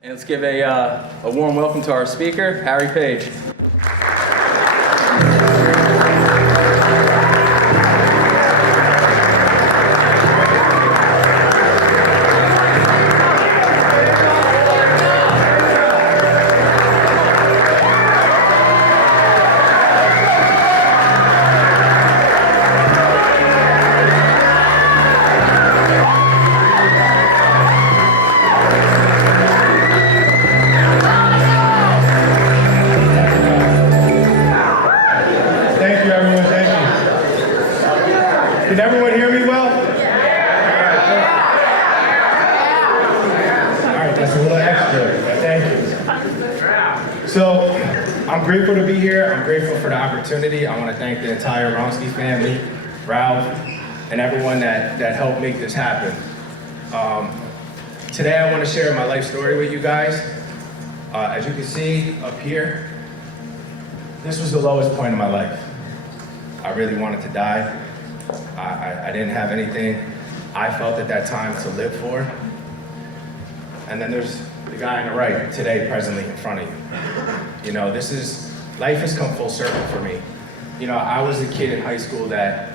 And let's give a warm welcome to our speaker, Harry Page. Can everyone hear me well? All right, that's a little extra, but thank you. So, I'm grateful to be here. I'm grateful for the opportunity. I want to thank the entire Ronsky family, Ralph, and everyone that helped make this happen. Today I want to share my life story with you guys. As you can see up here, this was the lowest point in my life. I really wanted to die. I didn't have anything I felt at that time to live for. And then there's the guy on the right today, presently in front of you. You know, life has come full circle for me. You know, I was a kid in high school that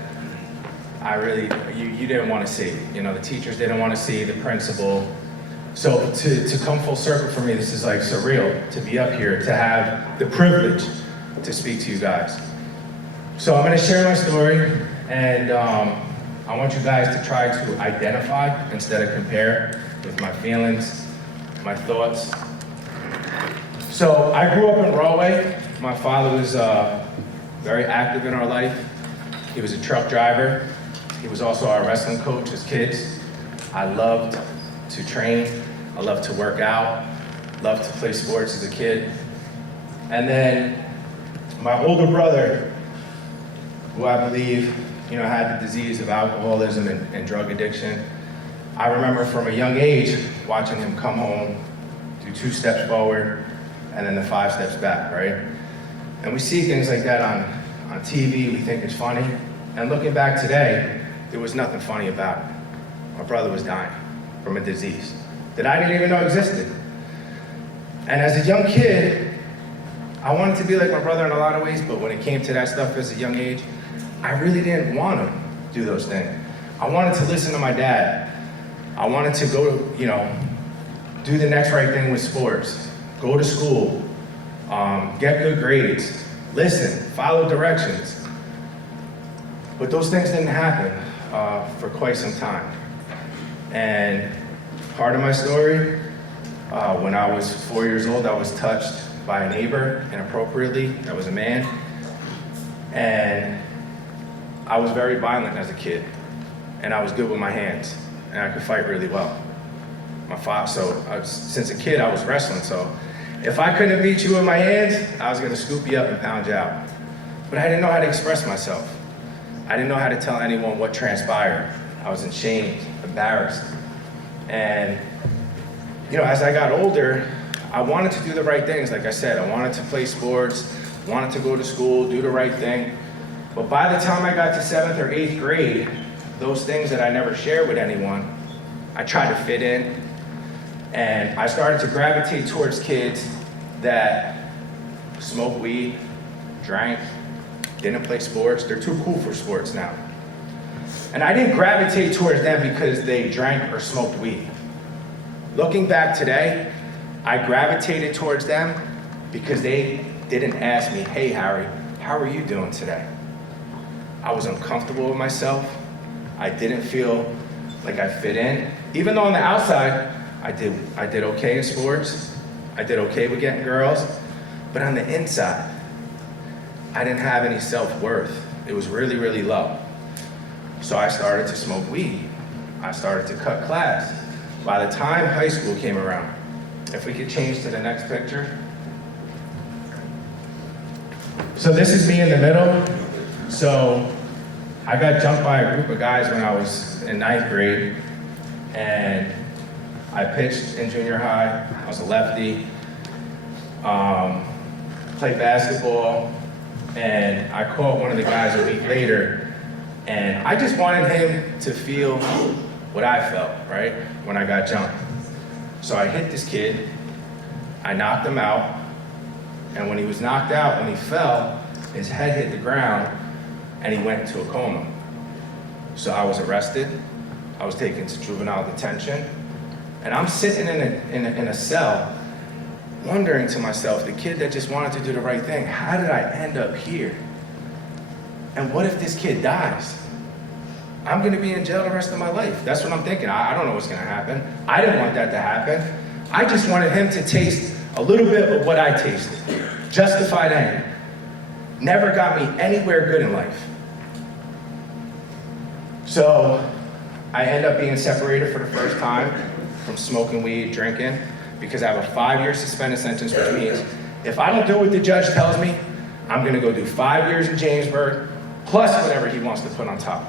you didn't want to see. You know, the teachers didn't want to see, the principal. So to come full circle for me, this is like surreal to be up here, to have the privilege to speak to you guys. So I'm going to share my story, and I want you guys to try to identify instead of compare with my feelings, my thoughts. So I grew up in Rahway. My father was very active in our life. He was a truck driver. He was also our wrestling coach as kids. I loved to train. I loved to work out. Loved to play sports as a kid. And then my older brother, who I believe, you know, had the disease of alcoholism and drug addiction. I remember from a young age watching him come home, do 2 steps forward, and then the 5 steps back, right? And we see things like that on TV, we think it's funny. And looking back today, there was nothing funny about it. My brother was dying from a disease that I didn't even know existed. And as a young kid, I wanted to be like my brother in a lot of ways, but when it came to that stuff as a young age, I really didn't want to do those things. I wanted to listen to my dad. I wanted to go, you know, do the next right thing with sports, go to school, get good grades, listen, follow directions. But those things didn't happen for quite some time. And part of my story, when I was 4 years old, I was touched by a neighbor inappropriately. That was a man. And I was very violent as a kid, and I was good with my hands, and I could fight really well. Since a kid, I was wrestling, so if I couldn't beat you with my hands, I was gonna scoop you up and pound you out. But I didn't know how to express myself. I didn't know how to tell anyone what transpired. I was ashamed, embarrassed. And, you know, as I got older, I wanted to do the right things, like I said. I wanted to play sports, wanted to go to school, do the right thing. But by the time I got to 7th or 8th grade, those things that I never shared with anyone, I tried to fit in. And I started to gravitate towards kids that smoked weed, drank, didn't play sports. They're too cool for sports now. And I didn't gravitate towards them because they drank or smoked weed. Looking back today, I gravitated towards them because they didn't ask me, "Hey, Harry, how are you doing today?" I was uncomfortable with myself. I didn't feel like I fit in. Even though on the outside, I did okay in sports. I did okay with getting girls. But on the inside, I didn't have any self-worth. It was really, really low. So I started to smoke weed. I started to cut class. By the time high school came around, if we could change to the next picture. So this is me in the middle. So I got jumped by a group of guys when I was in 9th grade, and I pitched in junior high. I was a lefty, played basketball, and I caught one of the guys a week later, and I just wanted him to feel what I felt, right, when I got jumped. So I hit this kid, I knocked him out, and when he was knocked out, when he fell, his head hit the ground, and he went into a coma. So I was arrested, I was taken to juvenile detention, and I'm sitting in a cell, wondering to myself, the kid that just wanted to do the right thing, how did I end up here? And what if this kid dies? I'm gonna be in jail the rest of my life. That's what I'm thinking. I don't know what's gonna happen. I didn't want that to happen. I just wanted him to taste a little bit of what I tasted. Justified anger. Never got me anywhere good in life. So I end up being separated for the first time from smoking weed, drinking, because I have a 5-year suspended sentence, which means if I don't do what the judge tells me, I'm gonna go do 5 years in Jamesburg, plus whatever he wants to put on top.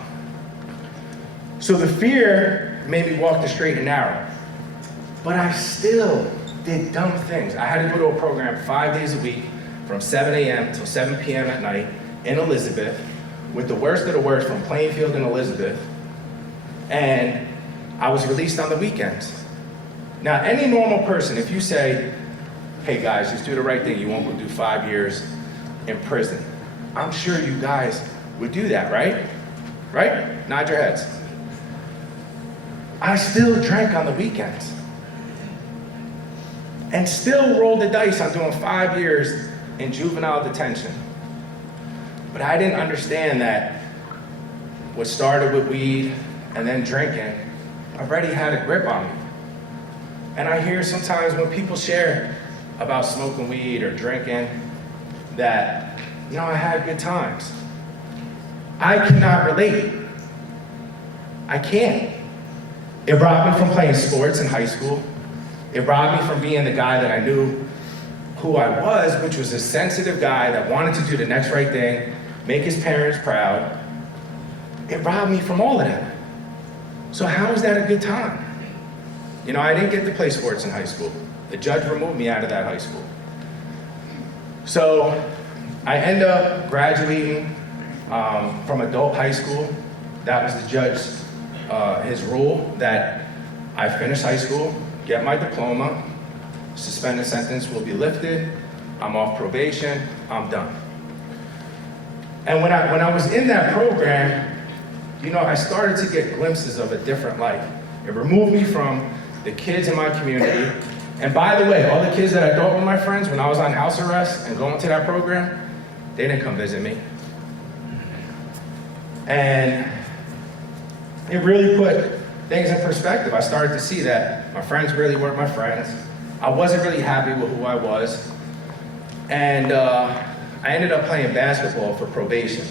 So the fear made me walk the straight and narrow. But I still did dumb things. I had to go to a program 5 days a week from 7 a.m. till 7 p.m. at night in Elizabeth, with the worst of the worst from Plainfield and Elizabeth. And I was released on the weekends. Now, any normal person, if you say, hey guys, just do the right thing, you won't go do 5 years in prison. I'm sure you guys would do that, right? Right? Nod your heads. I still drank on the weekends. And still rolled the dice on doing 5 years in juvenile detention. But I didn't understand that what started with weed and then drinking already had a grip on me. And I hear sometimes when people share about smoking weed or drinking that, you know, I had good times. I cannot relate. I can't. It robbed me from playing sports in high school. It robbed me from being the guy that I knew who I was, which was a sensitive guy that wanted to do the next right thing, make his parents proud. It robbed me from all of that. So how is that a good time? You know, I didn't get to play sports in high school. The judge removed me out of that high school. So I end up graduating from adult high school. That was the judge's, his rule that I finish high school, get my diploma, suspended sentence will be lifted, I'm off probation, I'm done. And when I was in that program, you know, I started to get glimpses of a different life. It removed me from the kids in my community. And by the way, all the kids that I thought were my friends when I was on house arrest and going to that program, they didn't come visit me. And it really put things in perspective. I started to see that my friends really weren't my friends. I wasn't really happy with who I was. And I ended up playing basketball for probation.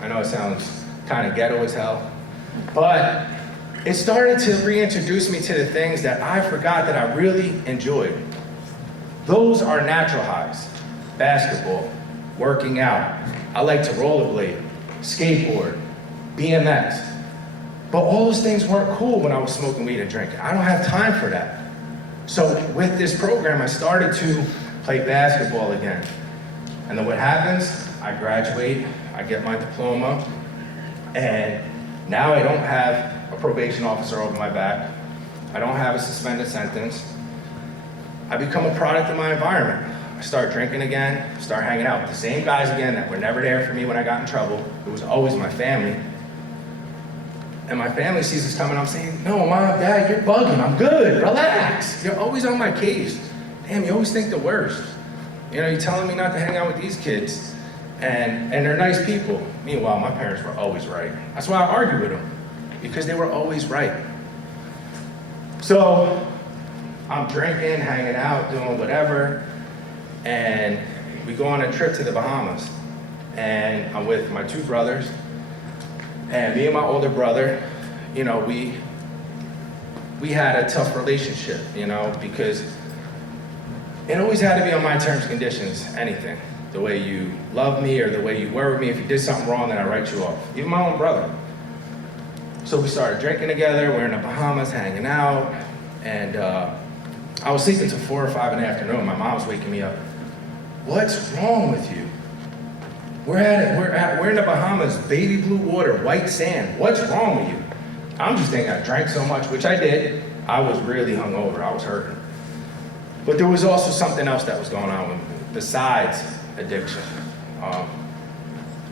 I know it sounds kind of ghetto as hell, but it started to reintroduce me to the things that I forgot that I really enjoyed. Those are natural highs. Basketball, working out. I like to rollerblade, skateboard, BMX. But all those things weren't cool when I was smoking weed and drinking. I don't have time for that. So with this program, I started to play basketball again. And then what happens? I graduate, I get my diploma, and now I don't have a probation officer over my back. I don't have a suspended sentence. I become a product of my environment. I start drinking again, start hanging out with the same guys again that were never there for me when I got in trouble. It was always my family. And my family sees us coming, I'm saying, no, Mom, Dad, you're bugging, I'm good, relax. You're always on my case. Damn, you always think the worst. You know, you're telling me not to hang out with these kids. And they're nice people. Meanwhile, my parents were always right. That's why I argue with them, because they were always right. So I'm drinking, hanging out, doing whatever, and we go on a trip to the Bahamas. And I'm with my two brothers, and me and my older brother, you know, we had a tough relationship, you know, because it always had to be on my terms and conditions, anything. The way you love me or the way you were with me. If you did something wrong, then I write you off. Even my own brother. So we started drinking together, we're in the Bahamas, hanging out, and I was sleeping till 4 or 5 in the afternoon. My mom was waking me up. What's wrong with you? We're in the Bahamas, baby blue water, white sand. What's wrong with you? I'm just thinking I drank so much, which I did. I was really hungover, I was hurting. But there was also something else that was going on with me besides addiction.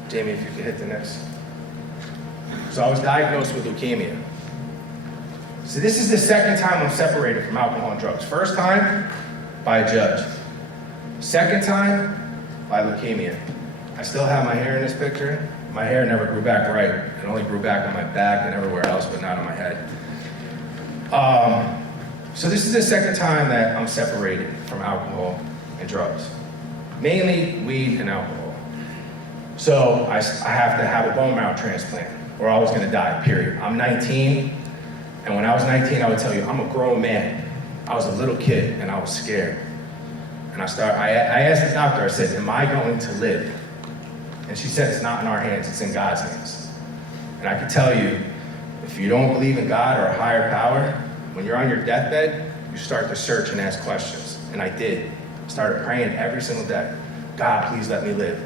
Jamie, if you could hit the next. So I was diagnosed with leukemia. So this is the second time I'm separated from alcohol and drugs. First time, by a judge. Second time, by leukemia. I still have my hair in this picture. My hair never grew back right. It only grew back on my back and everywhere else, but not on my head. So this is the second time that I'm separated from alcohol and drugs. Mainly weed and alcohol. So I have to have a bone marrow transplant or I was gonna die, period. I'm 19, and when I was 19, I would tell you, I'm a grown man. I was a little kid and I was scared. And I asked the doctor, I said, am I going to live? And she said, it's not in our hands, it's in God's hands. And I can tell you, if you don't believe in God or a higher power, when you're on your deathbed, you start to search and ask questions. And I did. I started praying every single day. God, please let me live.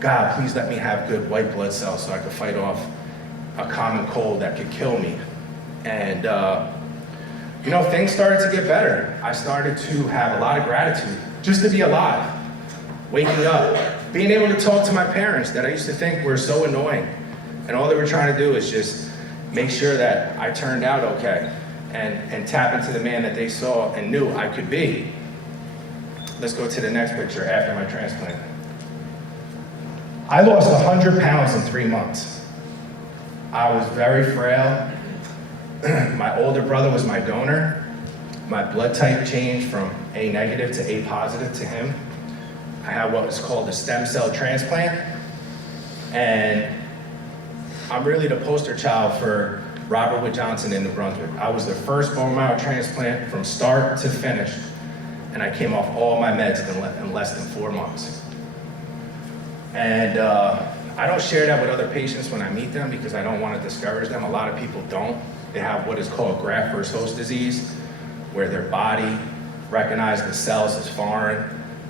God, please let me have good white blood cells so I could fight off a common cold that could kill me. And things started to get better. I started to have a lot of gratitude just to be alive, waking up, being able to talk to my parents that I used to think were so annoying. And all they were trying to do is just make sure that I turned out okay and tap into the man that they saw and knew I could be. Let's go to the next picture after my transplant. I lost 100 pounds in 3 months. I was very frail. My older brother was my donor. My blood type changed from A negative to A positive to him. I had what was called a stem cell transplant. And I'm really the poster child for Robert Wood Johnson in New Brunswick. I was the first bone marrow transplant from start to finish. And I came off all my meds in less than 4 months. And I don't share that with other patients when I meet them because I don't want to discourage them. A lot of people don't. They have what is called graft versus host disease, where their body recognizes the cells as foreign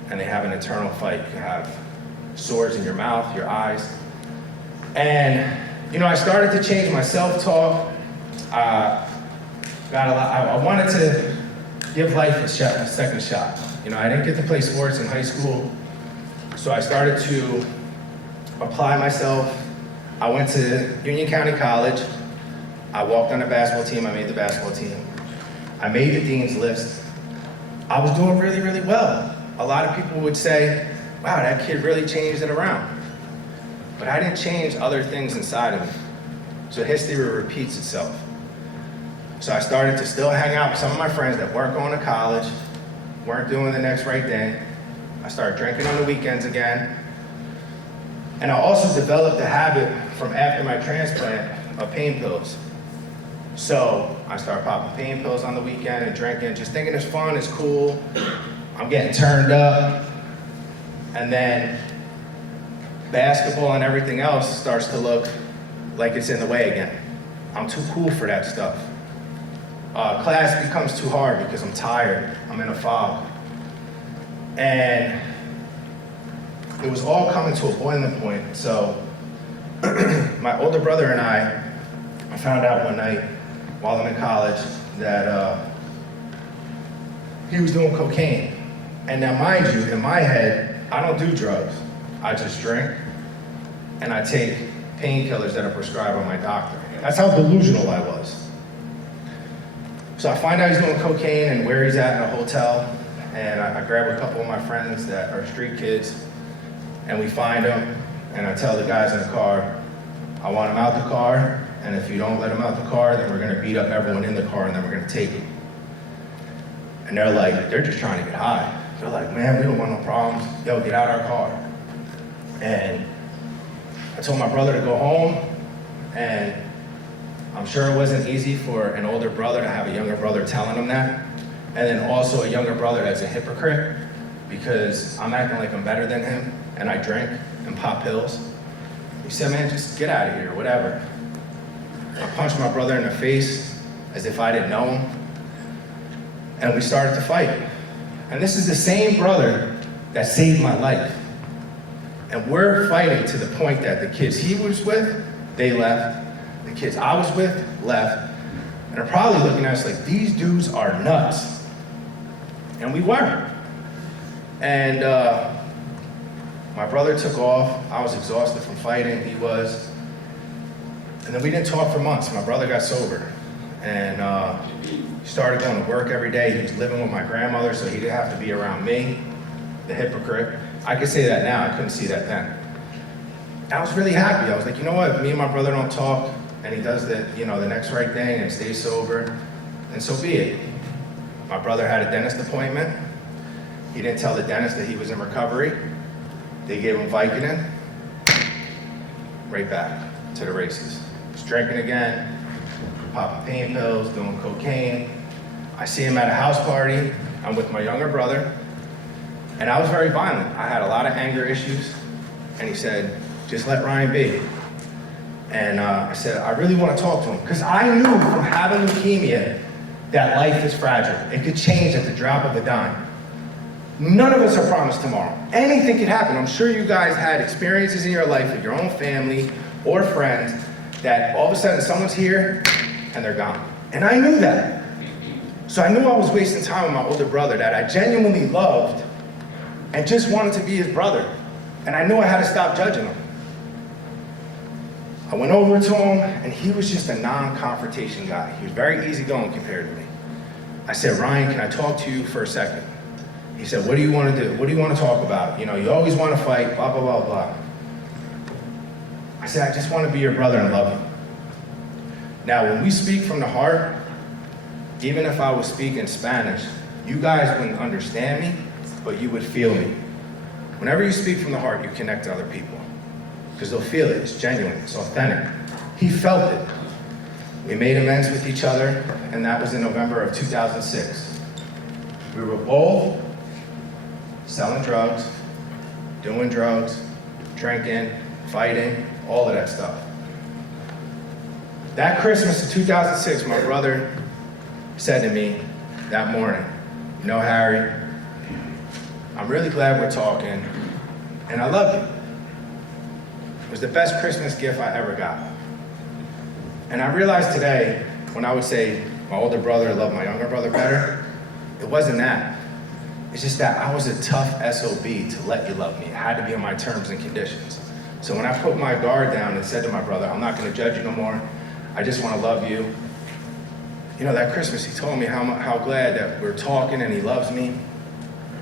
and they have an internal fight. You have sores in your mouth, your eyes. And, I started to change my self-talk. I wanted to give life a second shot. I didn't get to play sports in high school, so I started to apply myself. I went to Union County College. I walked on the basketball team. I made the basketball team. I made the dean's list. I was doing really, really well. A lot of people would say, wow, that kid really changed it around. But I didn't change other things inside of me. So history repeats itself. So I started to still hang out with some of my friends that weren't going to college, weren't doing the next right thing. I started drinking on the weekends again. And I also developed a habit from after my transplant of pain pills. So I started popping pain pills on the weekend and drinking, just thinking it's fun, it's cool. I'm getting turned up. And then basketball and everything else starts to look like it's in the way again. I'm too cool for that stuff. Class becomes too hard because I'm tired, I'm in a fog. And it was all coming to a boiling point. So my older brother and I found out one night while I'm in college that he was doing cocaine. And now mind you, in my head, I don't do drugs. I just drink and I take painkillers that are prescribed by my doctor. That's how delusional I was. So I find out he's doing cocaine and where he's at in a hotel. And I grab a couple of my friends that are street kids and we find him. And I tell the guys in the car, I want him out the car. And if you don't let him out the car, then we're gonna beat up everyone in the car and then we're gonna take him. And they're just trying to get high. They're like, man, we don't want no problems. Yo, get out our car. And I told my brother to go home, and I'm sure it wasn't easy for an older brother to have a younger brother telling him that. And then also a younger brother that's a hypocrite, because I'm acting like I'm better than him, and I drink and pop pills. He said, man, just get out of here, whatever. I punched my brother in the face as if I didn't know him, and we started to fight. And this is the same brother that saved my life. And we're fighting to the point that the kids he was with, they left. The kids I was with, left. And they're probably looking at us like, these dudes are nuts. And we were. And my brother took off. I was exhausted from fighting, he was. And then we didn't talk for months. My brother got sober. And he started going to work every day. He was living with my grandmother, so he didn't have to be around me, the hypocrite. I can say that now, I couldn't see that then. I was really happy. I was like, you know what, if me and my brother don't talk, and he does the next right thing and stays sober, then so be it. My brother had a dentist appointment. He didn't tell the dentist that he was in recovery. They gave him Vicodin. Right back to the races. He's drinking again, popping pain pills, doing cocaine. I see him at a house party. I'm with my younger brother. And I was very violent. I had a lot of anger issues. And he said, just let Ryan be. And I said, I really want to talk to him. Because I knew from having leukemia that life is fragile. It could change at the drop of a dime. None of us are promised tomorrow. Anything could happen. I'm sure you guys had experiences in your life with your own family or friends that all of a sudden someone's here and they're gone. And I knew that. So I knew I was wasting time with my older brother that I genuinely loved and just wanted to be his brother. And I knew I had to stop judging him. I went over to him, and he was just a non-confrontation guy. He was very easygoing compared to me. I said, Ryan, can I talk to you for a second? He said, what do you want to do? What do you want to talk about? You know, you always want to fight, blah, blah, blah, blah. I said, I just want to be your brother and love you. Now, when we speak from the heart, even if I was speaking Spanish, you guys wouldn't understand me, but you would feel me. Whenever you speak from the heart, you connect to other people. Because they'll feel it, it's genuine, it's authentic. He felt it. We made amends with each other, and that was in November of 2006. We were both selling drugs, doing drugs, drinking, fighting, all of that stuff. That Christmas of 2006, my brother said to me that morning, you know, Harry, I'm really glad we're talking, and I love you. It was the best Christmas gift I ever got. And I realized today, when I would say my older brother loved my younger brother better, it wasn't that. It's just that I was a tough SOB to let you love me. It had to be on my terms and conditions. So when I put my guard down and said to my brother, I'm not gonna judge you no more, I just wanna love you. You know, that Christmas he told me how glad that we're talking and he loves me.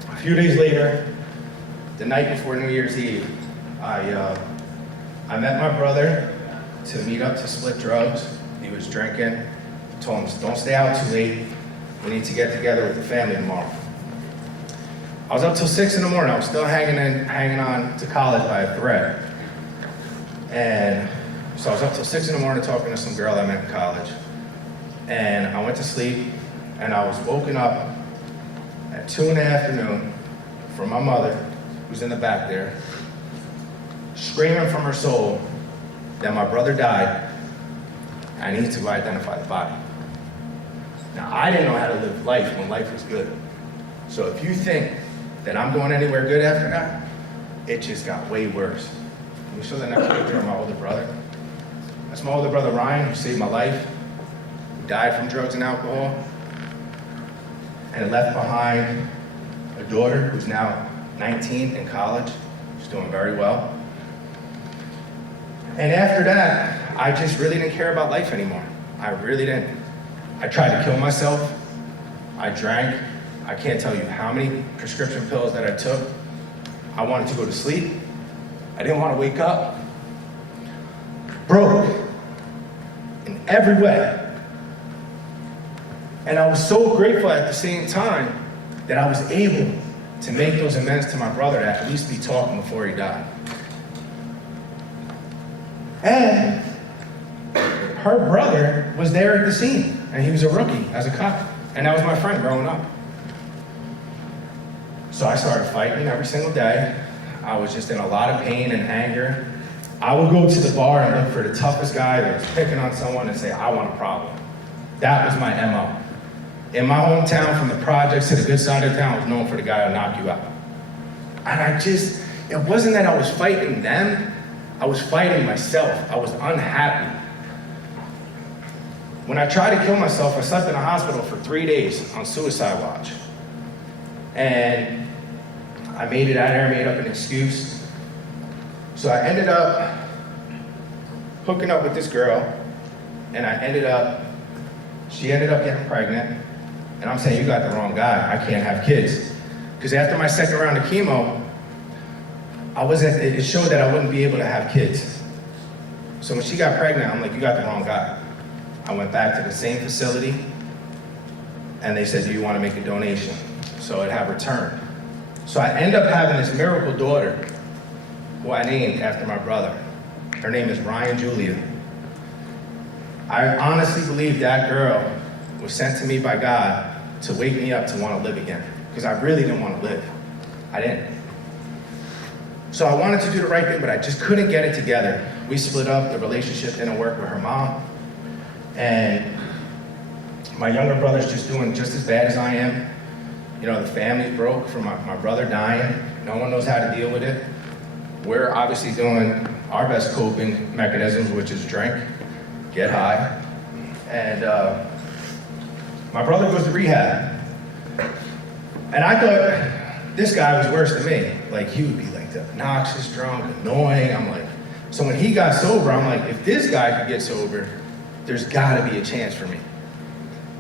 A few days later, the night before New Year's Eve, I met my brother to meet up to split drugs. He was drinking. I told him, don't stay out too late. We need to get together with the family tomorrow. I was up till 6 in the morning. I was still hanging on to college by a thread. And so I was up till 6 in the morning talking to some girl I met in college. And I went to sleep, and I was woken up at 2 in the afternoon from my mother, who's in the back there, screaming from her soul that my brother died. I need to identify the body. Now, I didn't know how to live life when life was good. So if you think that I'm going anywhere good after that, it just got way worse. Can we show the next picture of my older brother? That's my older brother Ryan, who saved my life, who died from drugs and alcohol, and left behind a daughter who's now 19 in college. She's doing very well. And after that, I just really didn't care about life anymore. I really didn't. I tried to kill myself. I drank. I can't tell you how many prescription pills that I took. I wanted to go to sleep. I didn't want to wake up. Broke in every way. And I was so grateful at the same time that I was able to make those amends to my brother to at least be talking before he died. And her brother was there at the scene, and he was a rookie as a cop. And that was my friend growing up. So I started fighting every single day. I was just in a lot of pain and anger. I would go to the bar and look for the toughest guy that was picking on someone and say, I want a problem. That was my MO. In my hometown, from the projects to the good side of town, I was known for the guy who'll knock you out. And it wasn't that I was fighting them, I was fighting myself. I was unhappy. When I tried to kill myself, I slept in a hospital for 3 days on suicide watch. And I made it out there, made up an excuse. So I ended up hooking up with this girl, and she ended up getting pregnant. And I'm saying, you got the wrong guy, I can't have kids. Because after my second round of chemo, it showed that I wouldn't be able to have kids. So when she got pregnant, I'm like, you got the wrong guy. I went back to the same facility, and they said, do you want to make a donation? So it had returned. So I end up having this miracle daughter, who I named after my brother. Her name is Ryan Julia. I honestly believe that girl was sent to me by God to wake me up to want to live again, because I really didn't want to live. I didn't. So I wanted to do the right thing, but I just couldn't get it together. We split up, the relationship didn't work with her mom, and my younger brother's just doing just as bad as I am. You know, the family broke from my brother dying. No one knows how to deal with it. We're obviously doing our best coping mechanisms, which is drink, get high, and my brother goes to rehab. And I thought this guy was worse than me. Like, he would be like the obnoxious, drunk, annoying. I'm like, so when he got sober, I'm like, if this guy could get sober, there's gotta be a chance for me.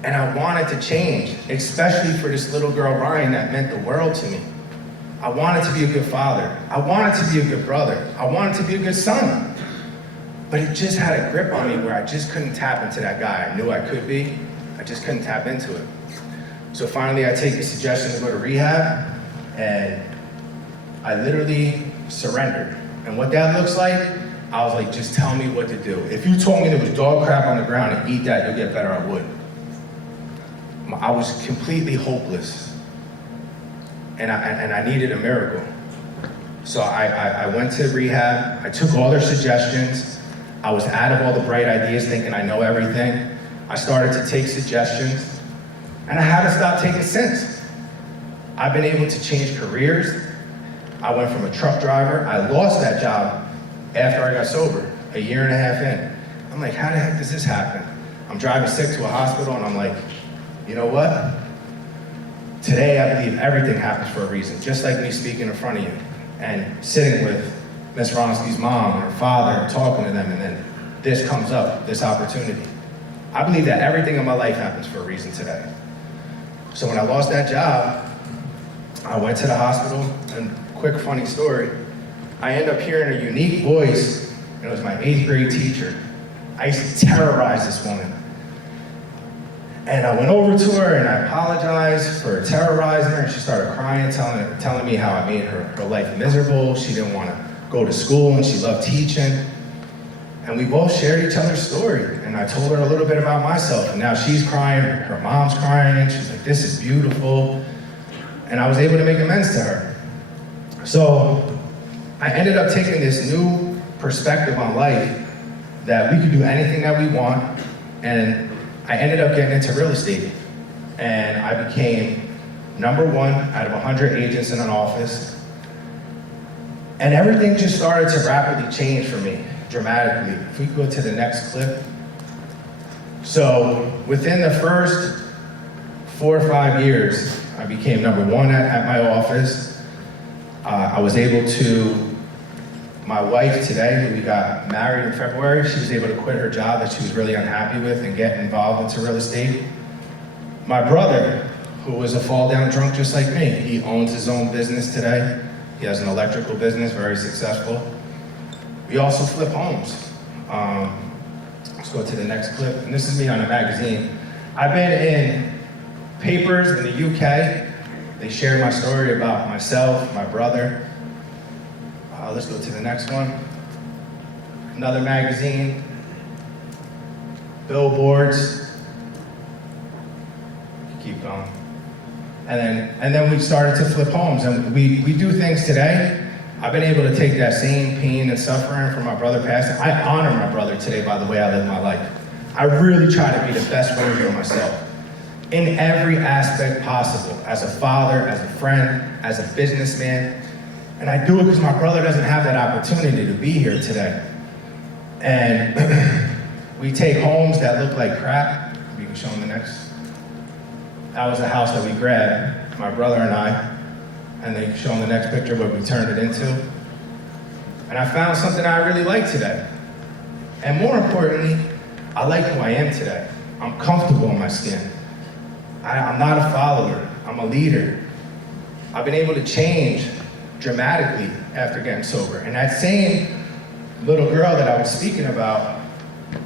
And I wanted to change, especially for this little girl, Ryan, that meant the world to me. I wanted to be a good father. I wanted to be a good brother. I wanted to be a good son. But it just had a grip on me where I just couldn't tap into that guy I knew I could be. I just couldn't tap into it. So finally, I take the suggestion to go to rehab, and I literally surrendered. And what that looks like, I was like, just tell me what to do. If you told me there was dog crap on the ground and eat that, you'll get better, I would. I was completely hopeless, and I needed a miracle. So I went to rehab, I took all their suggestions, I was out of all the bright ideas thinking I know everything. I started to take suggestions, and I haven't stopped taking since. I've been able to change careers. I went from a truck driver, I lost that job after I got sober, a year and a half in. I'm like, how the heck does this happen? I'm driving sick to a hospital, and I'm like, you know what? Today I believe everything happens for a reason, just like me speaking in front of you and sitting with Miss Ronsky's mom and her father and talking to them, and then this comes up, this opportunity. I believe that everything in my life happens for a reason today. So when I lost that job, I went to the hospital, and quick funny story, I end up hearing a unique voice, and it was my 8th grade teacher. I used to terrorize this woman. And I went over to her and I apologized for terrorizing her, and she started crying, telling me how I made her life miserable. She didn't want to go to school and she loved teaching. And we both shared each other's story. And I told her a little bit about myself, and now she's crying, her mom's crying, she's like, this is beautiful. And I was able to make amends to her. So I ended up taking this new perspective on life, that we could do anything that we want, and I ended up getting into real estate, and I became #1 out of 100 agents in an office, and everything just started to rapidly change for me, dramatically. If we go to the next clip. So within the first 4 or 5 years, I became #1 at my office. I was able to, my wife today, who we got married in February, she was able to quit her job that she was really unhappy with and get involved into real estate. My brother, who was a fall down drunk just like me, he owns his own business today. He has an electrical business, very successful. We also flip homes. Let's go to the next clip. And this is me on a magazine. I've been in papers in the UK. They share my story about myself, my brother. Let's go to the next one. Another magazine, billboards. Keep going. And then we started to flip homes, and we do things today. I've been able to take that same pain and suffering from my brother passing. I honor my brother today by the way I live my life. I really try to be the best version of myself in every aspect possible, as a father, as a friend, as a businessman. And I do it because my brother doesn't have that opportunity to be here today. And we take homes that look like crap. You can show them the next. That was the house that we grabbed. my brother and I, and they show the next picture what we turned it into. And I found something I really like today. And more importantly, I like who I am today. I'm comfortable in my skin. I'm not a follower, I'm a leader. I've been able to change dramatically after getting sober. And that same little girl that I was speaking about,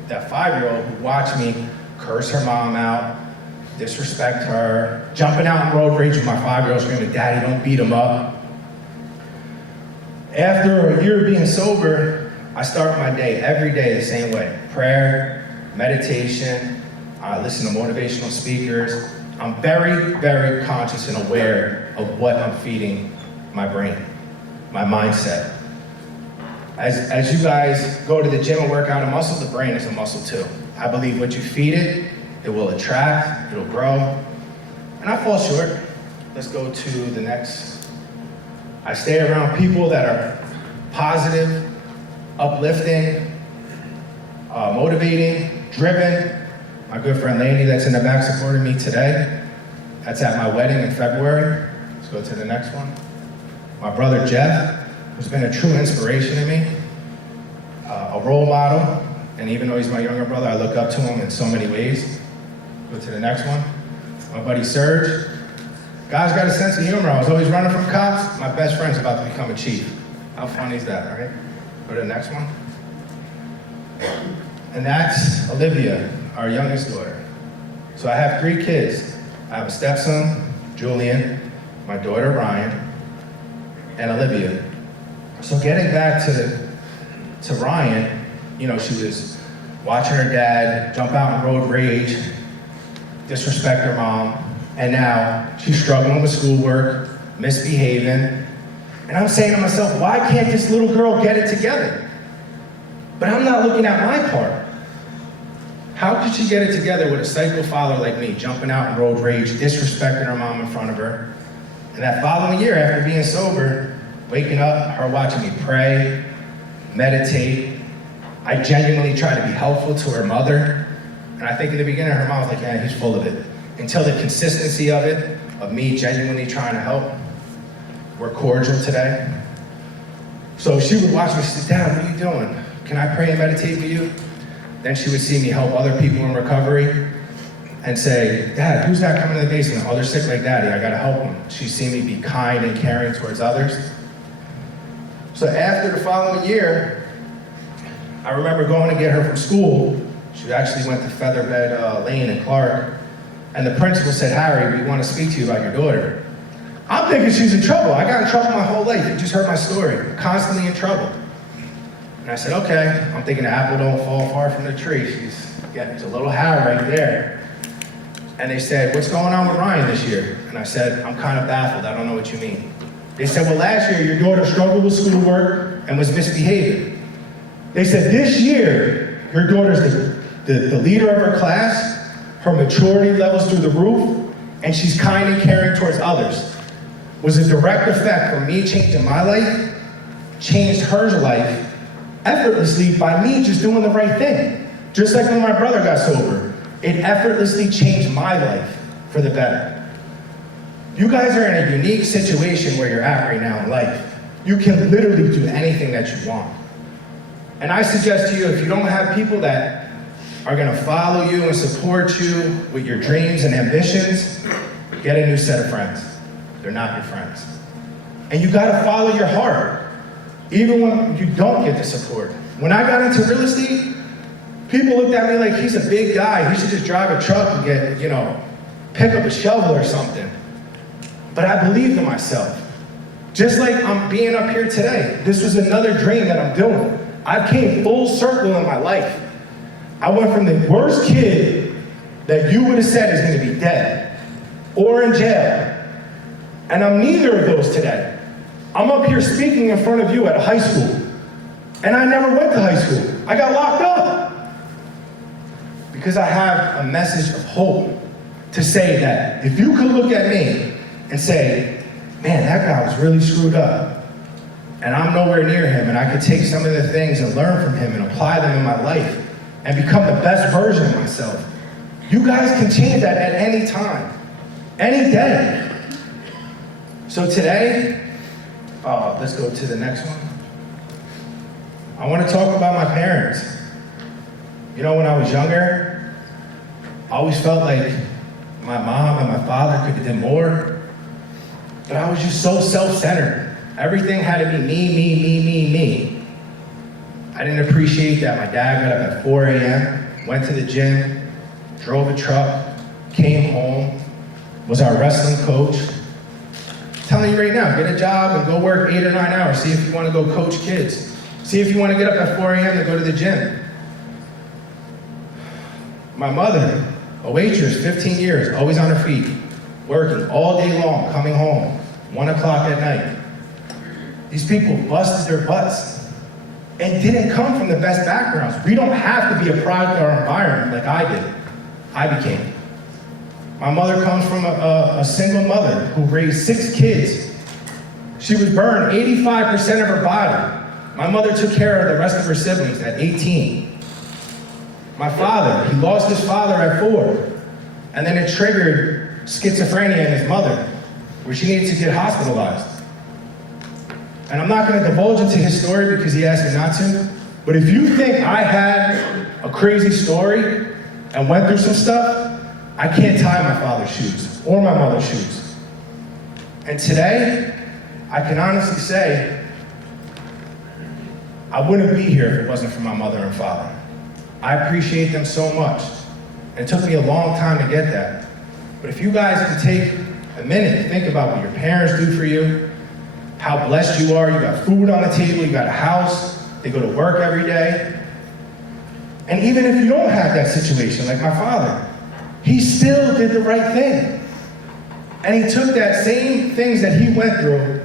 that 5-year-old who watched me curse her mom out, disrespect her, jumping out in road rage with my 5-year-old screaming, "Daddy, don't beat him up." After a year of being sober, I start my day every day the same way. Prayer, meditation, I listen to motivational speakers. I'm very, very conscious and aware of what I'm feeding my brain, my mindset. As you guys go to the gym and work out a muscle, the brain is a muscle too. I believe what you feed it, it will attract, it'll grow. And I fall short. Let's go to the next. I stay around people that are positive, uplifting, motivating, driven. My good friend Laney that's in the back supporting me today. That's at my wedding in February. Let's go to the next one. My brother Jeff, who's been a true inspiration to me, a role model, and even though he's my younger brother, I look up to him in so many ways. Go to the next one. My buddy Serge. Guy's got a sense of humor. I was always running from cops. My best friend's about to become a chief. How funny is that, right? Go to the next one. And that's Olivia, our youngest daughter. So I have 3 kids. I have a stepson, Julian, my daughter Ryan, and Olivia. So getting back to Ryan, you know, she was watching her dad jump out in road rage, disrespect her mom, and now she's struggling with schoolwork, misbehaving. And I'm saying to myself, why can't this little girl get it together? But I'm not looking at my part. How could she get it together with a psycho father like me, jumping out in road rage, disrespecting her mom in front of her? And that following year, after being sober, waking up, her watching me pray, meditate. I genuinely tried to be helpful to her mother. And I think in the beginning, her mom was like, yeah, he's full of it. Until the consistency of it, of me genuinely trying to help, we're cordial today. So she would watch me, she'd say, Dad, what are you doing? Can I pray and meditate with you? Then she would see me help other people in recovery and say, Dad, who's that coming to the basement? Oh, they're sick like Daddy, I gotta help them. She'd see me be kind and caring towards others. So after the following year, I remember going to get her from school. She actually went to Featherbed Lane in Clark. And the principal said, Harry, we want to speak to you about your daughter. I'm thinking she's in trouble. I got in trouble my whole life. You just heard my story. I'm constantly in trouble. And I said, okay. I'm thinking the apple don't fall far from the tree. There's a little Harry right there. And they said, what's going on with Ryan this year? And I said, I'm kind of baffled. I don't know what you mean. They said, well, last year your daughter struggled with schoolwork and was misbehaving. They said, this year your daughter's the leader of her class. Her maturity levels through the roof, and she's kind and caring towards others. Was a direct effect from me changing my life, changed her life effortlessly by me just doing the right thing. Just like when my brother got sober, it effortlessly changed my life for the better. You guys are in a unique situation where you're at right now in life. You can literally do anything that you want. And I suggest to you, if you don't have people that are gonna follow you and support you with your dreams and ambitions, get a new set of friends. They're not your friends. And you gotta follow your heart, even when you don't get the support. When I got into real estate, people looked at me like, he's a big guy, he should just drive a truck and get, pick up a shovel or something. But I believed in myself. Just like I'm being up here today. This was another dream that I'm doing. I came full circle in my life. I went from the worst kid that you would have said is gonna be dead or in jail. And I'm neither of those today. I'm up here speaking in front of you at a high school. And I never went to high school. I got locked up. Because I have a message of hope to say that if you could look at me and say, man, that guy was really screwed up. And I'm nowhere near him, and I could take some of the things and learn from him and apply them in my life and become the best version of myself. You guys can change that at any time, any day. So today, let's go to the next one. I want to talk about my parents. You know, when I was younger, I always felt like my mom and my father could have done more, but I was just so self-centered. Everything had to be me. I didn't appreciate that my dad got up at 4 a.m., went to the gym, drove a truck, came home, was our wrestling coach. I'm telling you right now, get a job and go work 8 or 9 hours. See if you want to go coach kids. See if you want to get up at 4 a.m. and go to the gym. My mother, a waitress, 15 years, always on her feet, working all day long, coming home, 1 o'clock at night. These people busted their butts and didn't come from the best backgrounds. We don't have to be a product of our environment like I did. I became. My mother comes from a single mother who raised 6 kids. She was burned 85% of her body. My mother took care of the rest of her siblings at 18. My father, he lost his father at 4, and then it triggered schizophrenia in his mother, where she needed to get hospitalized. And I'm not going to divulge into his story because he asked me not to, but if you think I had a crazy story and went through some stuff, I can't tie my father's shoes or my mother's shoes. And today, I can honestly say, I wouldn't be here if it wasn't for my mother and father. I appreciate them so much. And it took me a long time to get that. But if you guys can take a minute to think about what your parents do for you, how blessed you are, you got food on the table, you got a house, they go to work every day. And even if you don't have that situation, like my father, he still did the right thing. And he took that same things that he went through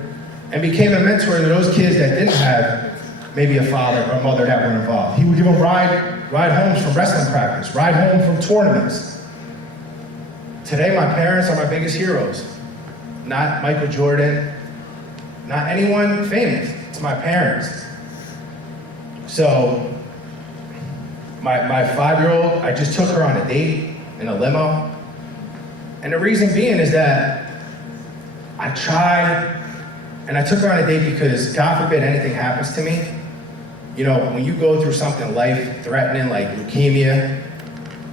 and became a mentor to those kids that didn't have maybe a father or a mother that were involved. He would give them ride homes from wrestling practice, ride home from tournaments. Today, my parents are my biggest heroes. Not Michael Jordan, not anyone famous. It's my parents. So, my 5-year-old, I just took her on a date in a limo. And the reason being is that I tried, and I took her on a date because, God forbid anything happens to me. You know, when you go through something life-threatening like leukemia,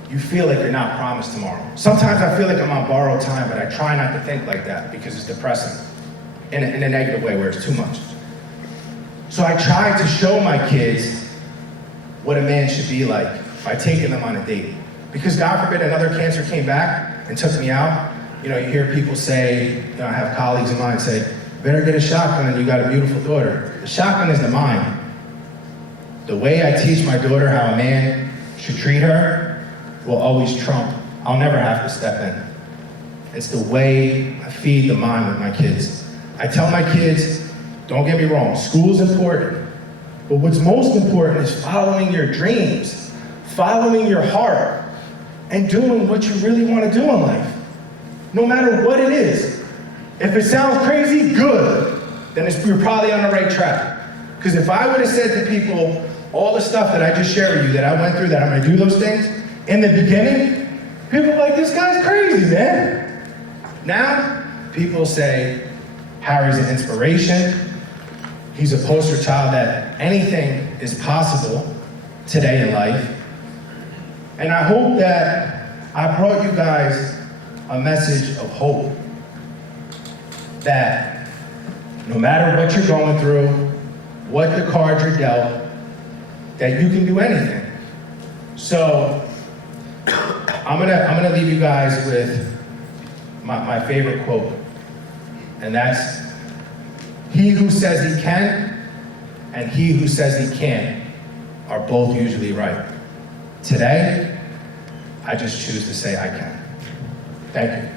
you feel like you're not promised tomorrow. Sometimes I feel like I'm on borrowed time, but I try not to think like that because it's depressing in a negative way where it's too much. So I tried to show my kids what a man should be like by taking them on a date. Because God forbid another cancer came back and took me out. You know, you hear people say, you know, I have colleagues of mine say, better get a shotgun, you got a beautiful daughter. The shotgun is the mind. The way I teach my daughter how a man should treat her will always trump. I'll never have to step in. It's the way I feed the mind with my kids. I tell my kids, don't get me wrong, school's important, but what's most important is following your dreams, following your heart, and doing what you really want to do in life, no matter what it is. If it sounds crazy, good, then you're probably on the right track. Because if I would have said to people, all the stuff that I just shared with you, that I went through, that I'm going to do those things, in the beginning, people are like, this guy's crazy, man. Now, people say, Harry's an inspiration. He's a poster child that anything is possible today in life. And I hope that I brought you guys a message of hope. That no matter what you're going through, what the cards you're dealt, that you can do anything. So I'm gonna leave you guys with my favorite quote, and that's, he who says he can and he who says he can't are both usually right. Today, I just choose to say I can. Thank you.